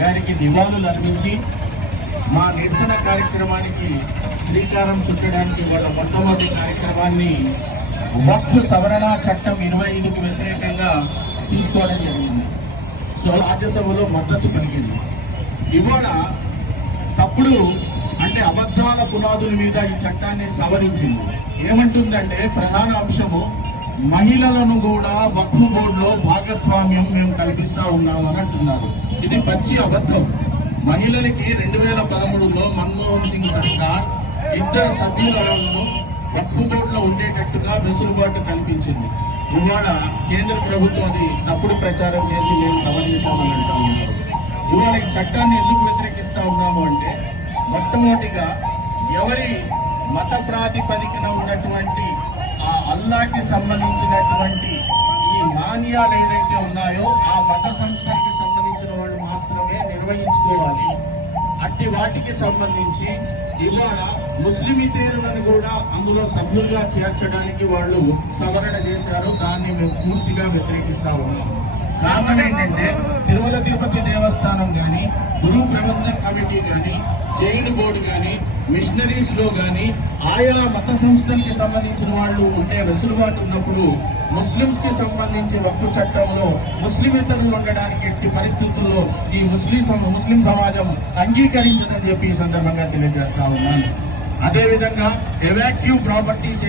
గారికి నివాళులు అర్పించి మా నిరసన కార్యక్రమానికి శ్రీకారం చుట్టడానికి వాళ్ళ మొట్టమొదటి కార్యక్రమాన్ని వక్ఫ్ సవరణ చట్టం 25కు వ్యతిరేకంగా తీసుకోవడం జరిగింది. సో రాజ్యసభలో మద్దతు కలిగింది. ఇవాళ తప్పుడు అంటే అబద్ధాల పునాదుల మీద ఈ చట్టాన్ని సవరించింది. ఏమంటుందంటే ప్రధాన అంశము మహిళలను కూడా వక్ఫ్ బోర్డులో భాగస్వామ్యం మేము కల్పిస్తా ఉన్నాము అని అంటున్నారు. ఇది పచ్చి అబద్ధం. మహిళలకి 2013లో మన్మోహన్ సింగ్ సర్కార్ 2 సభ్యులను వక్ఫ్ బోర్డులో ఉండేటట్టుగా వెసులుబాటు కల్పించింది. ఇవాళ కేంద్ర ప్రభుత్వం అది తప్పుడు ప్రచారం చేసి మేము సవరించామని అంటా ఉన్నారు. ఇవాళ ఈ చట్టాన్ని ఎందుకు వ్యతిరేకిస్తా ఉన్నాము అంటే మొట్టమొదటిగా ఎవరి మత ప్రాతిపదికన ఉన్నటువంటి ఆ అల్లాకి సంబంధించినటువంటి ఈ మాన్యాలు ఏదైతే ఉన్నాయో ఆ మత సంస్థకి సంబంధించిన వాళ్ళు మాత్రమే నిర్వహించుకోవాలి. అట్టి వాటికి సంబంధించి ఇవాళ ముస్లిమేతరులను కూడా అందులో సభ్యులుగా చేర్చడానికి వాళ్ళు సవరణ చేశారు. దాన్ని మేము పూర్తిగా వ్యతిరేకిస్తా ఉన్నాం. కారణం ఏంటంటే తిరుమల తిరుపతి దేవస్థానం కానీ, గురు ప్రబంధన కమిటీ కానీ, జైన్ బోర్డు కానీ, మిషనరీస్ లో కానీ ఆయా మత సంస్థలకి సంబంధించిన వాళ్ళు ఉంటే వెసులుబాటు ఉన్నప్పుడు ముస్లింస్ కి సంబంధించి వక్ఫ్ చట్టంలో ముస్లిమేతరులు ఉండడానికి ఎట్టి పరిస్థితుల్లో ఈ ముస్లిం సమాజం అంగీకరించదని చెప్పి ఈ సందర్భంగా తెలియజేస్తా ఉన్నాను. అదేవిధంగా ఎవాక్యూ ప్రాపర్టీస్